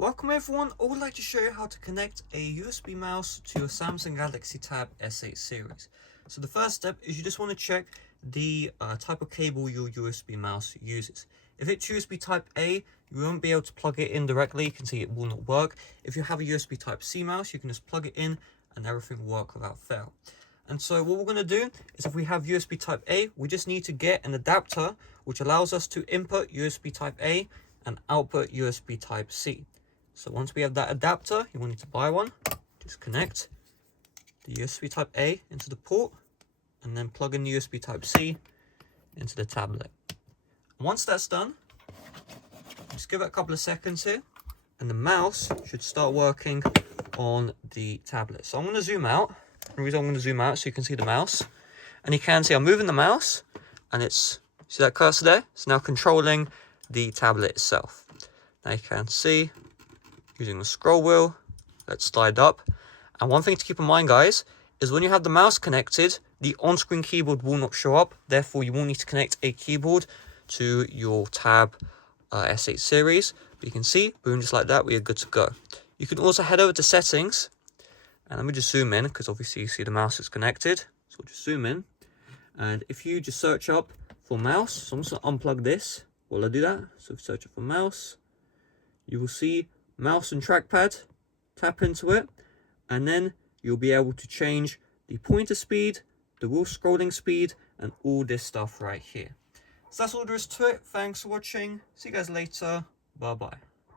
Welcome everyone, I would like to show you how to connect a USB mouse to your Samsung Galaxy Tab S8 series. So the first step is you just want to check the type of cable your USB mouse uses. If it's USB type A, you won't be able to plug it in directly, you can see it will not work. If you have a USB type C mouse, you can just plug it in and everything will work without fail. And so what we're going to do is, if we have USB type A, we just need to get an adapter which allows us to input USB type A and output USB type C. So once we have that adapter, you will need to buy one. Just connect the USB type A into the port and then plug in the USB type C into the tablet. Once that's done, just give it a couple of seconds here and the mouse should start working on the tablet. So I'm going to zoom out. The reason I'm going to zoom out so you can see the mouse, and you can see I'm moving the mouse and it's, see that cursor there? It's now controlling the tablet itself. Now you can see using the scroll wheel, let's slide up. And one thing to keep in mind, guys, is when you have the mouse connected, the on-screen keyboard will not show up. Therefore, you will need to connect a keyboard to your Tab S8 series. But you can see, boom, just like that, we are good to go. You can also head over to settings, and let me just zoom in, because obviously you see the mouse is connected. So we'll just zoom in. And if you just search up for mouse, so I'm just going to unplug this while I do that. So if you search up for mouse, you will see mouse and trackpad. Tap into it and then you'll be able to change the pointer speed, the wheel scrolling speed, and all this stuff right here. So that's all there is to it. Thanks for watching. See you guys later. Bye bye.